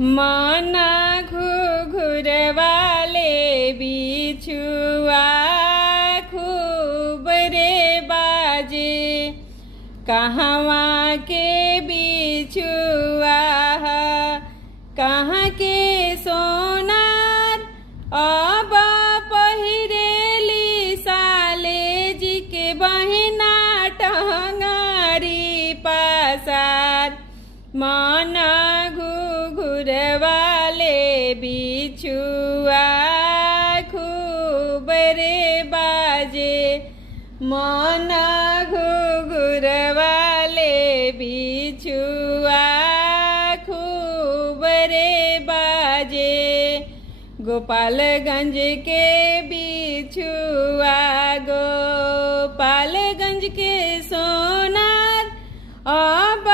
मन घुघुरवाले बिछुआ खूब रे बाजे। कहवा के बिछुआ कहाँ के सोनार अब पहिरेली साले जी के बहिना टंगारी पसार। मन घुघुरवाले बिछुआ खूब रे बाजे। मन घुघुरवाले बिछुआ खूब रे बाजे। गोपालगंज के बिछुआ गोपालगंज के सोनार अब